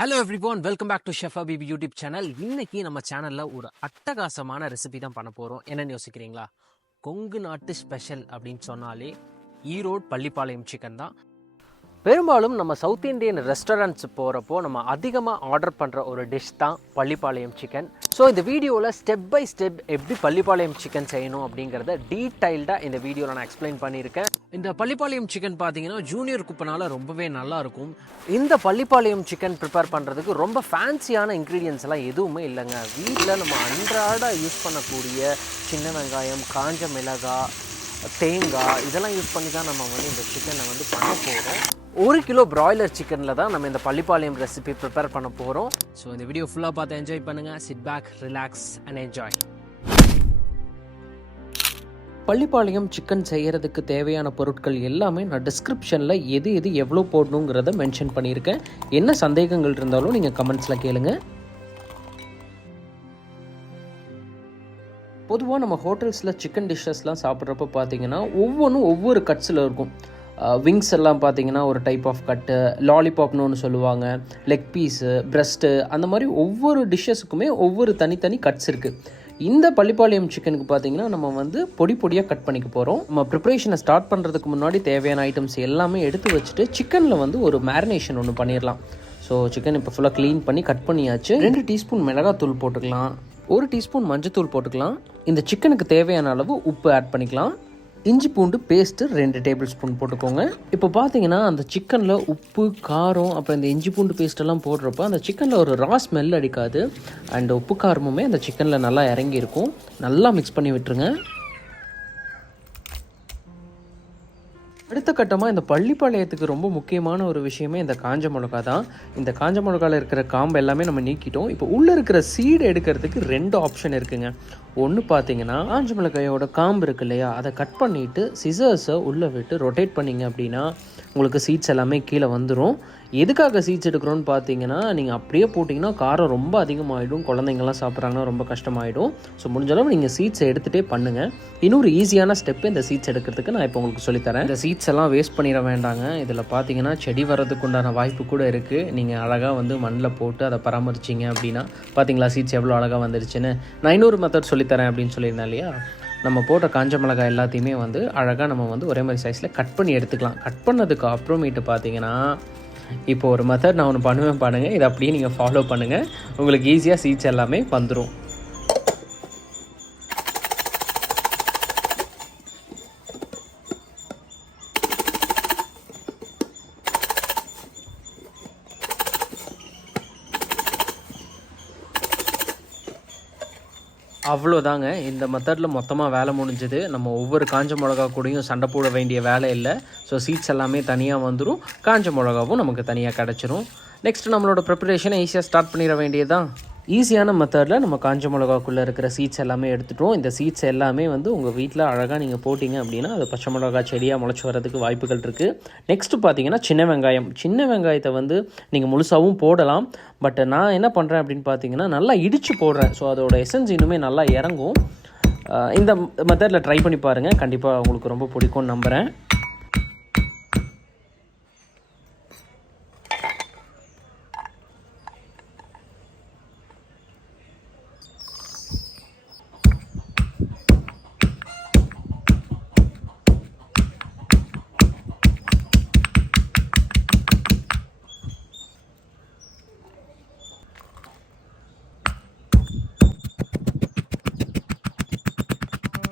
Hello everyone, welcome back to chef Habib YouTube channel. இன்னைக்கு நம்ம சேனலில் ஒரு அட்டகாசமான ரெசிபி தான் பண்ண போகிறோம். என்னென்னு யோசிக்கிறீங்களா? கொங்கு நாட்டு ஸ்பெஷல் அப்படின்னு சொன்னாலே ஈரோடு பள்ளிப்பாளையம் சிக்கன் தான். பெரும்பாலும் நம்ம சவுத் இண்டியன் ரெஸ்டாரண்ட்ஸ் போகிறப்போ நம்ம அதிகமாக ஆர்டர் பண்ணுற ஒரு டிஷ் தான் பள்ளிப்பாளையம் சிக்கன். ஸோ இந்த வீடியோவில் ஸ்டெப் பை ஸ்டெப் எப்படி பள்ளிப்பாளையம் சிக்கன் செய்யணும் அப்படிங்கிறத டீட்டெயில்டாக இந்த வீடியோவில் நான் எக்ஸ்பிளைன் பண்ணியிருக்கேன். இந்த பள்ளிப்பாளையம் சிக்கன் பார்த்தீங்கன்னா ஜூனியர் குப்பனால ரொம்பவே நல்லாயிருக்கும். இந்த பள்ளிப்பாளையம் சிக்கன் ப்ரிப்பேர் பண்ணுறதுக்கு ரொம்ப ஃபேன்சியான இன்க்ரீடியன்ஸ் எல்லாம் எதுவுமே இல்லைங்க. வீட்டில் நம்ம அன்றாட யூஸ் பண்ணக்கூடிய சின்ன வெங்காயம், காஞ்ச மிளகாய், தேங்காய் இதெல்லாம் யூஸ் பண்ணி தான் நம்ம இந்த சிக்கனை பண்ண போகிறோம். 1 கிலோ பிராய்லர் சிக்கனில் தான் நம்ம இந்த பள்ளிப்பாளையம் ரெசிபி ப்ரிப்பேர் பண்ண போகிறோம். ஸோ இந்த வீடியோ ஃபுல்லாக பார்த்து என்ஜாய் பண்ணுங்கள். Sit back, relax and enjoy. Pallipalayam chicken செய்கிறதுக்கு தேவையான பொருட்கள் எல்லாமே நான் டிஸ்கிரிப்ஷனில் எது எவ்வளோ போடணுங்கிறத மென்ஷன் பண்ணியிருக்கேன். என்ன சந்தேகங்கள் இருந்தாலும் நீங்கள் கமெண்ட்ஸில் கேளுங்க. பொதுவாக நம்ம ஹோட்டல்ஸில் சிக்கன் டிஷ்ஷஸ்லாம் சாப்பிட்றப்ப பார்த்தீங்கன்னா ஒவ்வொன்றும் ஒவ்வொரு கட்ஸில் இருக்கும். விங்ஸ் எல்லாம் பார்த்தீங்கன்னா ஒரு டைப் ஆஃப் கட்டு, லாலிபாப்னு ஒன்று சொல்லுவாங்க, லெக் பீஸு, ப்ரெஸ்ட்டு, அந்த மாதிரி ஒவ்வொரு டிஷ்ஷஸுக்குமே ஒவ்வொரு தனித்தனி கட்ஸ் இருக்குது. இந்த பள்ளிப்பாளையம் சிக்கனுக்கு பார்த்தீங்கன்னா நம்ம பொடி பொடியாக கட் பண்ணிக்க போகிறோம். நம்ம ப்ரிப்ரேஷனை ஸ்டார்ட் பண்ணுறதுக்கு முன்னாடி தேவையான ஐட்டம்ஸ் எல்லாமே எடுத்து வச்சுட்டு சிக்கனில் ஒரு மேரினேஷன் ஒன்று பண்ணிடலாம். ஸோ சிக்கன் இப்போ ஃபுல்லாக க்ளீன் பண்ணி கட் பண்ணியாச்சு. 2 டீஸ்பூன் மிளகாத்தூள் போட்டுக்கலாம், 1 டீஸ்பூன் மஞ்சத்தூள் போட்டுக்கலாம். இந்த சிக்கனுக்கு தேவையான அளவு உப்பு ஆட் பண்ணிக்கலாம். இஞ்சி பூண்டு பேஸ்ட்டு 2 டேபிள் ஸ்பூன் போட்டுக்கோங்க. இப்போ பார்த்தீங்கன்னா அந்த சிக்கனில் உப்பு, காரம், அப்புறம் இந்த இஞ்சி பூண்டு பேஸ்ட்டெல்லாம் போடுறப்போ அந்த சிக்கனில் ஒரு ரா ஸ்மெல் அடிக்காது. அண்ட் உப்பு காரமுமே அந்த சிக்கனில் நல்லா இறங்கியிருக்கும். நல்லா மிக்ஸ் பண்ணி விட்டுருங்க. அடுத்த கட்டமாக இந்த பள்ளிப்பாளையத்துக்கு ரொம்ப முக்கியமான ஒரு விஷயமே இந்த காஞ்ச மிளகா தான். இந்த காஞ்ச மிளகாவில் இருக்கிற காம்பு எல்லாமே நம்ம நீக்கிட்டோம். இப்போ உள்ளே இருக்கிற சீடு எடுக்கிறதுக்கு 2 ஆப்ஷன் இருக்குங்க. ஒன்று பார்த்தீங்கன்னா காஞ்ச மிளகாயோட காம்பு இருக்கு இல்லையா, அதை கட் பண்ணிவிட்டு சிசர்ஸை உள்ளே விட்டு ரொட்டேட் பண்ணிங்க அப்படின்னா உங்களுக்கு சீட்ஸ் எல்லாமே கீழே வந்துடும். எதுக்காக சீட்ஸ் எடுக்கிறோன்னு பார்த்தீங்கன்னா, நீங்கள் அப்படியே போட்டிங்கன்னா காரம் ரொம்ப அதிகமாகிடும், குழந்தைங்கள்லாம் சாப்பிட்றாங்கன்னா ரொம்ப கஷ்டமாயிடும். ஸோ முடிஞ்சளவு நீங்கள் சீட்ஸை எடுத்துகிட்டே பண்ணுங்கள். இன்னொரு ஈஸியான ஸ்டெப்பு இந்த சீட்ஸ் எடுக்கிறதுக்கு நான் இப்போ உங்களுக்கு சொல்லித்தரேன். இந்த சீட்ஸ் எல்லாம் வேஸ்ட் பண்ணிட வேண்டாங்க. இதில் பார்த்தீங்கன்னா செடி வர்றதுக்கு உண்டான வாய்ப்பு கூட இருக்குது. நீங்கள் அழகாக மண்ணில் போட்டு அதை பராமரிச்சிங்க அப்படின்னா பார்த்தீங்களா சீட்ஸ் எவ்வளோ அழகாக வந்துருச்சுன்னு. நான் இன்னொரு மெத்தட் சொல்லித்தரேன் அப்படின்னு சொல்லியிருந்தேன் இல்லையா. நம்ம போட்ட காஞ்ச மிளகாய் எல்லாத்தையுமே அழகாக நம்ம ஒரே மாதிரி சைஸில் கட் பண்ணி எடுத்துக்கலாம். கட் பண்ணதுக்கு அப்புறமேட்டு பார்த்தீங்கன்னா இப்போ ஒரு மெத்தட் நான் ஒன்று பண்ணுவேன் பாருங்கள். இதை அப்படியே நீங்கள் ஃபாலோ பண்ணுங்கள், உங்களுக்கு ஈஸியாக சீட்ஸ் எல்லாமே வந்துடும். அவ்வளோதாங்க. இந்த மெத்தடில் மொத்தமாக வேலை முடிஞ்சுது. நம்ம ஒவ்வொரு காஞ்ச மிளகா கூடயும் சண்டை போட வேண்டிய வேலை இல்லை. ஸோ சீட்ஸ் எல்லாமே தனியாக வந்துடும், காஞ்ச மிளகாவும் நமக்கு தனியாக கிடச்சிரும். நெக்ஸ்ட் நம்மளோட ப்ரிப்பரேஷனை ஈஸியாக ஸ்டார்ட் பண்ணிட வேண்டியதுதான். ஈஸியான மெத்தடில் நம்ம காஞ்ச மிளகாக்குள்ளே இருக்கிற சீட்ஸ் எல்லாமே எடுத்துட்டோம். இந்த சீட்ஸ் எல்லாமே உங்கள் வீட்டில் அழகாக நீங்கள் போட்டிங்க அப்படின்னா அது பச்சை மிளகா செடியாக முளைச்சி வரதுக்கு வாய்ப்புகள் இருக்குது. நெக்ஸ்ட்டு பார்த்தீங்கன்னா சின்ன வெங்காயம். சின்ன வெங்காயத்தை நீங்கள் முழுசாகவும் போடலாம். பட் நான் என்ன பண்ணுறேன் அப்படின்னு பார்த்தீங்கன்னா நல்லா இடித்து போடுறேன். ஸோ அதோட எசன்ஸ் இன்னுமே நல்லா இறங்கும். இந்த மெத்தடில் ட்ரை பண்ணி பாருங்கள், கண்டிப்பாக உங்களுக்கு ரொம்ப பிடிக்கும்னு நம்புகிறேன்.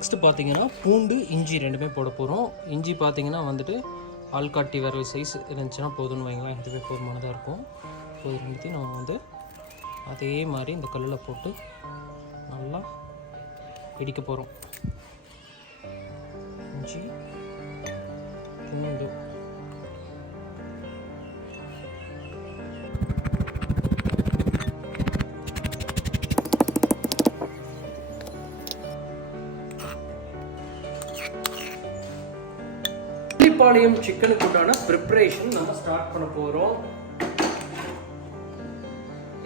நெக்ஸ்ட்டு பார்த்தீங்கன்னா பூண்டு, இஞ்சி 2மே போட போகிறோம். இஞ்சி பார்த்தீங்கன்னா ஆள்காட்டி வர சைஸ் இருந்துச்சுன்னா போதும்னு வைங்களேன், இதுவே போதுமானதாக இருக்கும். ஸோ இது 2த்தையும் நம்ம அதே மாதிரி இந்த கல்லில் போட்டு நல்லா இடிக்க போகிறோம். இஞ்சி, பூண்டு, பள்ளிப்பாளையம் சிக்கனுக்கு உண்டான ப்ரிப்பரேஷன் நம்ம ஸ்டார்ட் பண்ண போகிறோம்.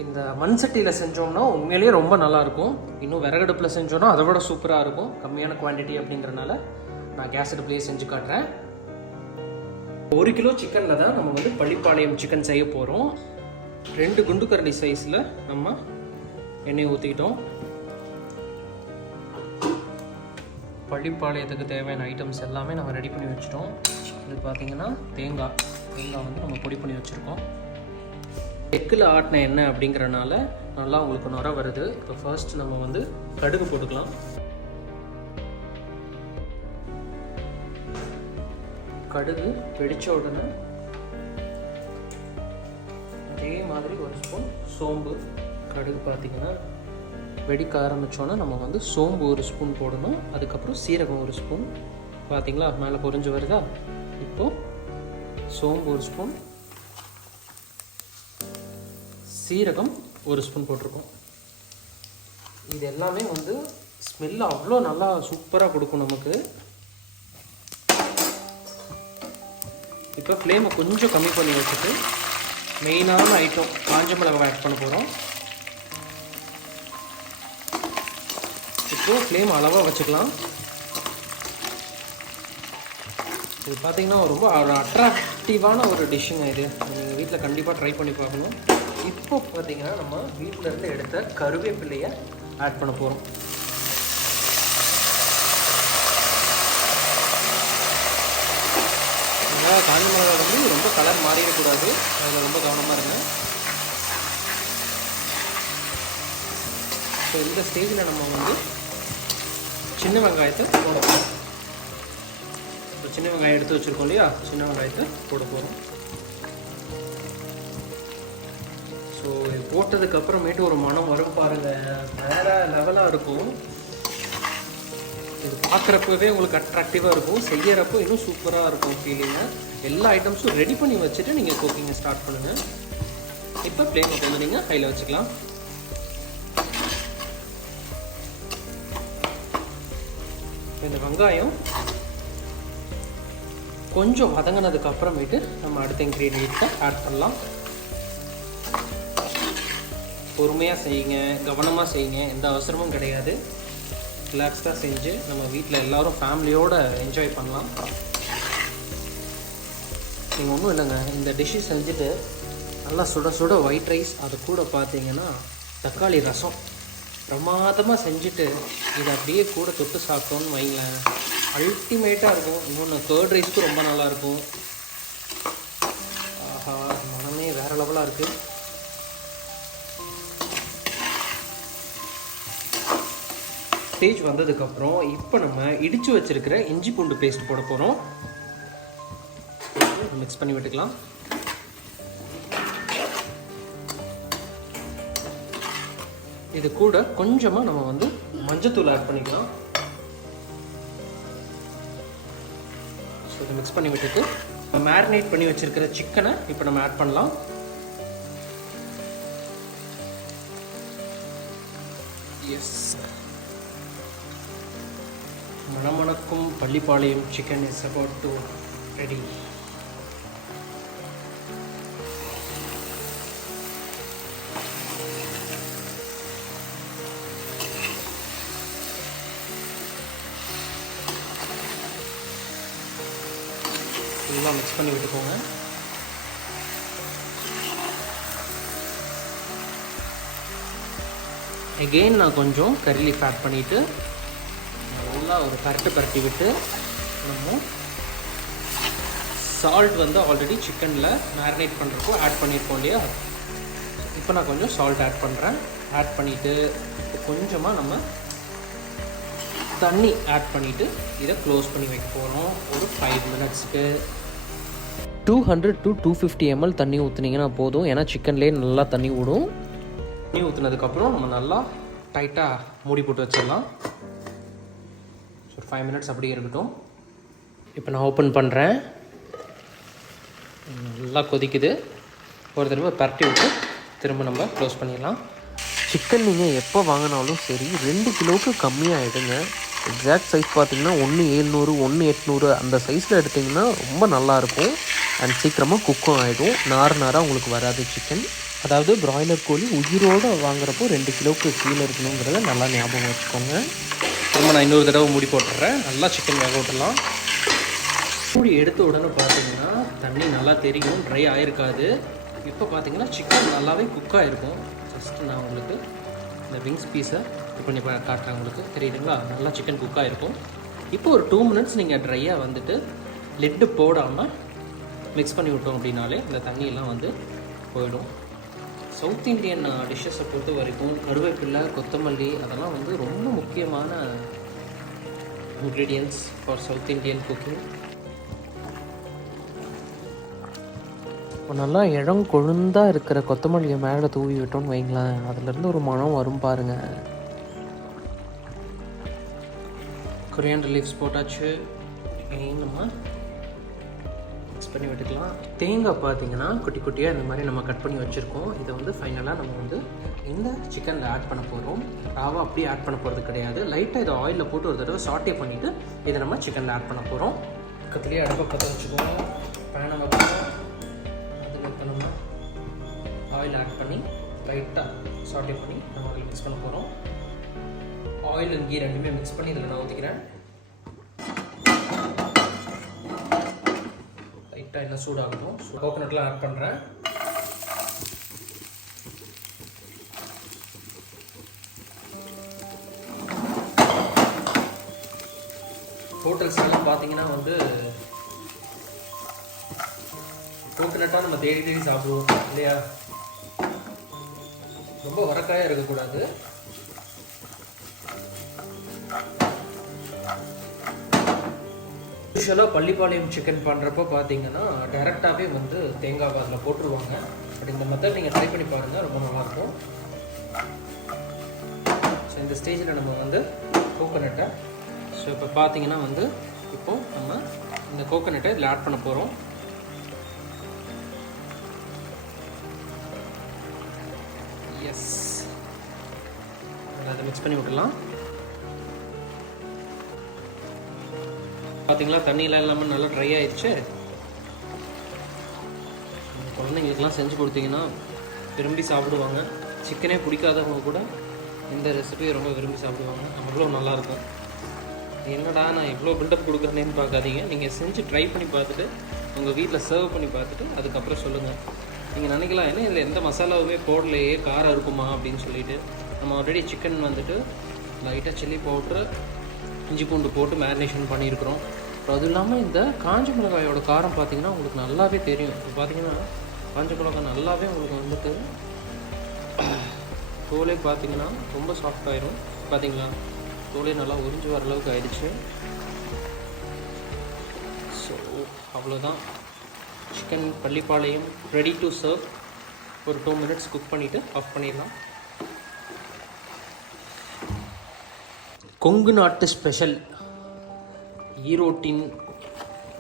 இந்த மண் சட்டியில் செஞ்சோம்னா உண்மையிலேயே ரொம்ப நல்லாயிருக்கும். இன்னும் விறகடுப்பில் செஞ்சோன்னா அதை விட சூப்பராக இருக்கும். கம்மியான குவான்டிட்டி அப்படிங்கிறனால நான் கேஸ் அடுப்புலேயே செஞ்சு காட்டுறேன். 1 கிலோ சிக்கனில் தான் நம்ம பள்ளிப்பாளையம் சிக்கன் செய்ய போகிறோம். 2 குண்டு கரண்டி சைஸில் நம்ம எண்ணெய் ஊற்றிக்கிட்டோம். பள்ளிப்பாளையத்துக்கு தேவையான ஐட்டம்ஸ் எல்லாமே நம்ம ரெடி பண்ணி வச்சுட்டோம். இது பார்த்திங்கன்னா தேங்காய் வந்து நம்ம பொடி பண்ணி வச்சுருக்கோம். எக்கில் ஆட்டின எண்ணெய் அப்படிங்கிறனால நல்லா உங்களுக்கு நுர வருது. இப்போ ஃபர்ஸ்ட் நம்ம வந்து கடுகு போட்டுக்கலாம். கடுகு வெடிச்ச உடனே அதே மாதிரி ஒரு ஸ்பூன் சோம்பு. கடுகு பார்த்திங்கன்னா வெடிக்க ஆரம்பித்தோன்னா நம்ம வந்து சோம்பு ஒரு ஸ்பூன் போடணும். அதுக்கப்புறம் சீரகம் ஒரு ஸ்பூன். பார்த்திங்களா மேலே பொரிஞ்சு வருதா? இப்போது சோம்பு ஒரு ஸ்பூன், சீரகம் ஒரு ஸ்பூன் போட்டிருக்கோம். இது எல்லாமே வந்து ஸ்மெல் அவ்வளோ நல்லா சூப்பராக கொடுக்கும் நமக்கு. இப்போ ஃப்ளேமை கொஞ்சம் கம்மி பண்ணி வச்சுட்டு மெயினான ஐட்டம் காஞ்ச மிளகாய் ஆட் பண்ண போகிறோம். இப்போது ஃப்ளேம் அளவாக வச்சுக்கலாம். இது பார்த்திங்கன்னா ரொம்ப ஒரு அட்ராக்டிவான ஒரு டிஷ்ஷுங்க. இது நீங்கள் வீட்டில் கண்டிப்பாக ட்ரை பண்ணி பார்க்கணும். இப்போ பார்த்திங்கன்னா நம்ம வீட்டிலேருந்து எடுத்த கருவேப்பிலையை ஆட் பண்ண போகிறோம். காஞ்ச மிளகாய் வந்து ரொம்ப கலர் மாறிடக்கூடாது, அதில் ரொம்ப கவனமாக இருங்க. ஸோ இந்த ஸ்டேஜில் நம்ம வந்து சின்ன வெங்காயத்தை போட போகிறோம். இப்போ சின்ன வெங்காயம் எடுத்து வச்சுருக்கோம் இல்லையா, சின்ன வெங்காயத்தை போட போகிறோம். ஸோ இது போட்டதுக்கப்புறமேட்டு ஒரு மனம் வரும் பாருங்கள், வேறு லெவலாக இருக்கும். இது பார்க்குறப்பவே உங்களுக்கு அட்ராக்டிவாக இருக்கும், செய்யறப்போ இன்னும் சூப்பராக இருக்கும் ஃபீலிங்கு. எல்லா ஐட்டம்ஸும் ரெடி பண்ணி வச்சுட்டு நீங்கள் குக்கிங்கை ஸ்டார்ட் பண்ணுங்கள். இப்போ ஃப்ளேமை கொஞ்சம் நீங்கள் ஹையில் வச்சுக்கலாம். இந்த வெங்காயம் கொஞ்சம் வதங்கினதுக்கு அப்புறமேட்டு நம்ம அடுத்த இன்க்ரீடியண்ட்டை ஆட் பண்ணலாம். பொறுமையாக செய்யுங்க, கவனமாக செய்யுங்க, எந்த அவசரமும் கிடையாது. ரிலாக்ஸ்டாக செஞ்சு நம்ம வீட்டில் எல்லோரும் ஃபேமிலியோடு என்ஜாய் பண்ணலாம். நீங்கள் ஒன்றும் இல்லைங்க, இந்த டிஷ்ஷு செஞ்சுட்டு நல்லா சுட சுட ஒயிட் ரைஸ், அது கூட பார்த்தீங்கன்னா தக்காளி ரசம் பிரமாதமாக செஞ்சுட்டு இதை அப்படியே கூட தொட்டு சாப்பிட்டோன்னு வைங்களேன், அல்டிமேட்டாக இருக்கும். இன்னொன்று கர்ட் ரைஸ்க்கும் ரொம்ப நல்லாயிருக்கும். ஆஹா, மனமே வேறு லெவலாக இருக்குது. ஸ்டேஜ் வந்ததுக்கப்புறம் இப்போ நம்ம இடித்து வச்சுருக்கிற இஞ்சி பூண்டு பேஸ்ட் போட போகிறோம். மிக்ஸ் பண்ணி விட்டுக்கலாம். இது கூட கொஞ்சமாக நம்ம வந்து மஞ்சத்தூள் ஆட் பண்ணிக்கலாம். ஸோ இதை மிக்ஸ் பண்ணி விட்டுட்டு மேரினேட் பண்ணி வச்சுருக்கிற சிக்கனை இப்போ நம்ம ஆட் பண்ணலாம். எஸ், மணமணக்கும் Pallipalayam chicken is about to ready. ஃபுல்லாக மிக்ஸ் பண்ணி விட்டுக்கோங்க. எகெயின் நான் கொஞ்சம் கறி லீஃப் ஆட் பண்ணிவிட்டு நல்லா ஒரு பரட்டி விட்டு நம்ம சால்ட் வந்து ஆல்ரெடி சிக்கனில் மேரினேட் பண்ணுறப்போ ஆட் பண்ணியிருக்கோம் இல்லையா, இப்போ நான் கொஞ்சம் சால்ட் ஆட் பண்ணுறேன். ஆட் பண்ணிவிட்டு கொஞ்சமாக நம்ம தண்ணி ஆட் பண்ணிவிட்டு இதை க்ளோஸ் பண்ணி வைக்க போகிறோம் ஒரு 5 மினிட்ஸ்க்கு. 200 to 250 ml தண்ணி ஊற்றுனீங்கன்னா போதும், ஏன்னா சிக்கன்லேயே நல்லா தண்ணி விடும். தண்ணி ஊற்றுனதுக்கப்புறம் நம்ம நல்லா டைட்டாக மூடி போட்டு வச்சிடலாம். ஒரு 5 மினிட்ஸ் அப்படியே இருக்கட்டும். இப்போ நான் ஓப்பன் பண்ணுறேன். நல்லா கொதிக்குது. ஒரு தடவை பரட்டி விட்டு திரும்ப நம்ம க்ளோஸ் பண்ணிடலாம். சிக்கன் நீங்கள் எப்போ வாங்கினாலும் சரி 2 கிலோவுக்கு கம்மியாகிடுங்க. எக்ஸாக்ட் சைஸ் பார்த்திங்கன்னா 1,700 1,800 அந்த சைஸில் எடுத்திங்கன்னா ரொம்ப நல்லாயிருக்கும். அண்ட் சீக்கிரமாக குக்கும் ஆகிடும், நாராக உங்களுக்கு வராது சிக்கன். அதாவது பிராய்லர் கோழி உயிரோடு வாங்குறப்போ 2 கிலோவுக்கு கீழே இருக்கணுங்கிறத நல்லா ஞாபகம் வச்சுக்கோங்க. திரும்ப நான் இன்னொரு தடவை மூடி போட்டுறேன். நல்லா சிக்கன் வேக விட்டுலாம். மூடி எடுத்த உடனே பார்த்தீங்கன்னா தண்ணி நல்லா தெரியும், ட்ரை ஆகிருக்காது. இப்போ பார்த்தீங்கன்னா சிக்கன் நல்லாவே குக்காக இருக்கும். ஃபஸ்ட்டு நான் உங்களுக்கு இந்த விங்ஸ் பீஸை இது பண்ணி காட்டுறேன். உங்களுக்கு தெரியுதுங்களா, நல்லா சிக்கன் குக்காக இருக்கும். இப்போ ஒரு 2 மினிட்ஸ் நீங்கள் ட்ரையாக வந்துட்டு லிட்டு போடாமல் மிக்ஸ் பண்ணி விட்டோம் அப்படின்னாலே இந்த தண்ணியெல்லாம் வந்து போயிடும். சவுத் இண்டியன் டிஷ்ஷஸை பொறுத்த வரைக்கும் கருவேப்பிலை, கொத்தமல்லி அதெல்லாம் வந்து ரொம்ப முக்கியமான ingredients for south Indian cooking. இப்போ நல்லா இடம் கொழுந்தாக இருக்கிற கொத்தமல்லியை மேலே தூவி விட்டோம்னு வைங்களேன், அதுலேருந்து ஒரு மனம் வரும் பாருங்கள். கொரியாண்டர் லீவ்ஸ் போட்டாச்சு. நம்ம மிக்ஸ் பண்ணி விட்டுக்கலாம். தேங்காய் பார்த்தீங்கன்னா குட்டி குட்டியாக இந்த மாதிரி நம்ம கட் பண்ணி வச்சுருக்கோம். இதை வந்து ஃபைனலாக நம்ம வந்து இந்த சிக்கனில் ஆட் பண்ண போகிறோம். ராவாக அப்படியே ஆட் பண்ண போகிறது கிடையாது. லைட்டாக இதை ஆயிலில் போட்டு ஒரு தடவை சாட்டே பண்ணிவிட்டு இதை நம்ம சிக்கனில் ஆட் பண்ண போகிறோம். பக்கத்துலேயே அடுப்பை பற்ற வச்சுக்கோங்க. பேனை வைக்கணும். அதில் இப்போ நம்ம ஆயில் ஆட் பண்ணி லைட்டாக சாட்டே பண்ணி நம்ம அதில் மிக்ஸ் பண்ண போகிறோம். ஆயில் அண்ட் கீ ரெண்டுமே மிக்ஸ் பண்ணி இதில் நான் ஊற்றிக்கிறேன். லைட்டாக எல்லாம் சூடாகணும். கோகோனட்லாம் ஆட் பண்ணுறேன். ஹோட்டல்ஸ்லாம் பார்த்தீங்கன்னா வந்து கோகோனட்டாக நம்ம தேடி தேடி சாப்பிடுவோம் இல்லையா? ரொம்ப வரக்காயாக இருக்கக்கூடாது. யூஸ்வலாக பள்ளிப்பாளையம் சிக்கன் பண்ணுறப்போ பார்த்தீங்கன்னா டேரெக்டாகவே வந்து தேங்காய் அதில் போட்டுருவாங்க. பட் இந்த மெத்தட் நீங்கள் ட்ரை பண்ணி பாருங்கள், ரொம்ப நல்லாயிருக்கும். ஸோ இந்த ஸ்டேஜில் நம்ம வந்து கோகோனட்டை ஸோ இப்போ பார்த்தீங்கன்னா வந்து இப்போ நம்ம இந்த கோகோனட்டை இதில் ஆட் பண்ண போகிறோம். எஸ், அதை மிக்ஸ் பண்ணி விட்டுலாம். பார்த்தீங்களா, தண்ணியெலாம் இல்லாமல் நல்லா ட்ரை ஆயிடுச்சு. குழந்தைங்களுக்கெல்லாம் செஞ்சு கொடுத்தீங்கன்னா விரும்பி சாப்பிடுவாங்க. சிக்கனே பிடிக்காதவங்க கூட இந்த ரெசிபியை ரொம்ப விரும்பி சாப்பிடுவாங்க. அவ்வளோ நல்லாயிருக்கும். என்னடா நான் இவ்வளோ பில்டப் கொடுக்குறேன்னு பார்க்காதீங்க. நீங்கள் செஞ்சு ட்ரை பண்ணி பார்த்துட்டு உங்கள் வீட்டில் சர்வ் பண்ணி பார்த்துட்டு அதுக்கப்புறம் சொல்லுங்கள். நீங்கள் நினைக்கலாம், என்ன இதில் எந்த மசாலாவுமே போடலையே, காரம் இருக்குமா அப்படின்னு சொல்லிட்டு. நம்ம ஆல்ரெடி சிக்கன் வந்துட்டு லைட்டாக சில்லி பவுட்ரு, இஞ்சி பூண்டு போட்டு மேரினேஷன் பண்ணியிருக்கிறோம். அப்புறம் அதுவும் இல்லாமல் இந்த காஞ்ச மிளகாயோட காரம் பார்த்திங்கன்னா உங்களுக்கு நல்லாவே தெரியும். இப்போ பார்த்திங்கன்னா காஞ்ச மிளகாய் நல்லாவே உங்களுக்கு வந்துட்டு தோலே பார்த்திங்கன்னா ரொம்ப சாஃப்டாயிரும். பார்த்திங்களா, தோலே நல்லா உறிஞ்சி வர அளவுக்கு ஆயிடுச்சு. ஸோ அவ்வளோதான், chicken Pallipalayam ready to serve. ஒரு 2 மினிட்ஸ் குக் பண்ணிவிட்டு ஆஃப் பண்ணிடலாம். கொங்கு நாட்டு ஸ்பெஷல் ஈரோட்டின்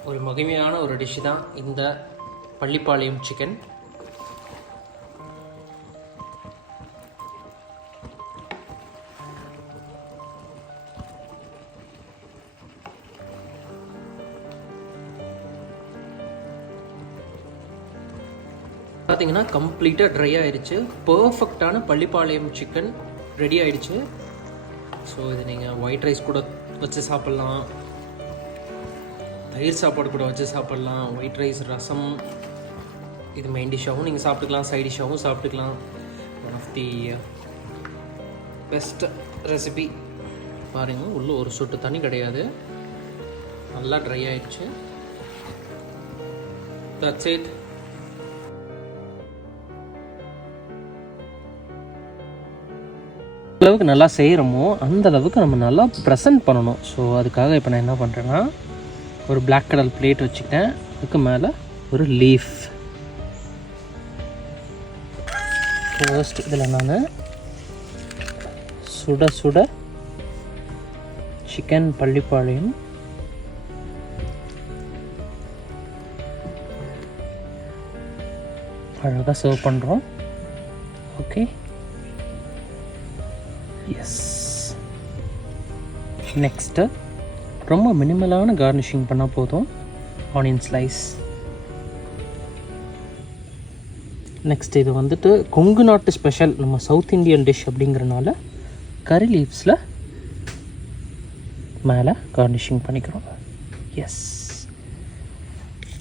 ஒரு மகிமையான ஒரு டிஷ் தான் இந்த பள்ளிப்பாளையம் சிக்கன். பார்த்தீங்கன்னா கம்ப்ளீட்டாக ட்ரை ஆயிடுச்சு. பர்ஃபெக்டான பள்ளிப்பாளையம் சிக்கன் ரெடி ஆயிடுச்சு. ஸோ இது நீங்கள் ஒயிட் ரைஸ் கூட வச்சு சாப்பிட்லாம், தயிர் சாப்பாடு கூட வச்சு சாப்பிட்லாம். ஒயிட் ரைஸ், ரசம், இது மெயின் டிஷ்ஷாகவும் நீங்கள் சாப்பிட்டுக்கலாம், சைட் டிஷ்ஷாகவும் சாப்பிட்டுக்கலாம். One of the best recipe. பாருங்கள், உள்ளே ஒரு சொட்டு தண்ணி கிடையாது, நல்லா ட்ரை ஆயிடுச்சு. That's it. அளவுக்கு நல்லா செய்கிறோமோ அந்த அளவுக்கு நம்ம நல்லா ப்ரெசென்ட் பண்ணணும். ஸோ அதுக்காக இப்போ நான் என்ன பண்ணுறேன்னா, ஒரு பிளாக் கலர் பிளேட் வச்சுக்கிட்டேன். அதுக்கு மேலே ஒரு லீஃப். ஃபர்ஸ்ட் இதில் நான் சுட சுட சிக்கன் பள்ளிப்பாளையம் அழகாக சர்வ் பண்ணுறோம். Okay, S. நெக்ஸ்ட்டு ரொம்ப மினிமலான கார்னிஷிங் பண்ணால் போதும். Onion slice. நெக்ஸ்ட் இது வந்துட்டு கொங்கு நாட்டு ஸ்பெஷல், நம்ம சவுத் இண்டியன் டிஷ் அப்படிங்கிறனால கறி லீவ்ஸில் மேலே கார்னிஷிங் பண்ணிக்கிறோம். S,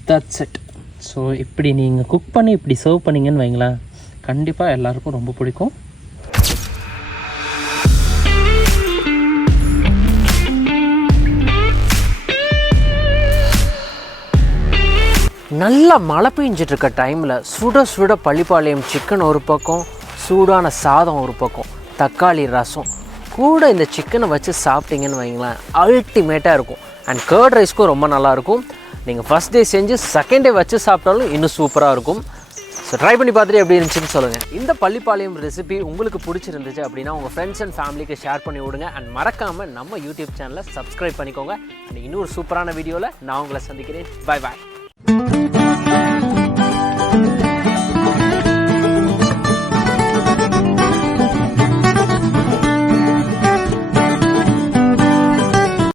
that's it. ஸோ இப்படி நீங்கள் குக் பண்ணி இப்படி சர்வ் பண்ணிங்கன்னு வைங்களேன், கண்டிப்பாக எல்லாருக்கும் ரொம்ப பிடிக்கும். நல்லா மழை பெஞ்சிட்டு இருக்க டைமில் சுட சுட பள்ளிப்பாளையம் சிக்கன் ஒரு பக்கம், சூடான சாதம் ஒரு பக்கம், தக்காளி ரசம் கூட இந்த சிக்கனை வச்சு சாப்பிட்டீங்கன்னு வைங்களேன், அல்டிமேட்டாக இருக்கும். அண்ட் கர்ட் ரைஸ்க்கும் ரொம்ப நல்லாயிருக்கும். நீங்கள் ஃபஸ்ட் டே செஞ்சு செகண்ட் டே வச்சு சாப்பிட்டாலும் இன்னும் சூப்பராக இருக்கும். ஸோ ட்ரை பண்ணி பார்த்துட்டு எப்படி இருந்துச்சுன்னு சொல்லுங்கள். இந்த பள்ளிப்பாளையம் ரெசிபி உங்களுக்கு பிடிச்சிருந்துச்சு அப்படின்னா உங்கள் ஃப்ரெண்ட்ஸ் அண்ட் ஃபேமிலிக்கு ஷேர் பண்ணி விடுங்க. அண்ட் மறக்காமல் நம்ம யூடியூப் சேனலை சப்ஸ்கிரைப் பண்ணிக்கோங்க. அண்ட் இன்னொரு சூப்பரான வீடியோவில் நான் உங்களை சந்திக்கிறேன். Bye bye.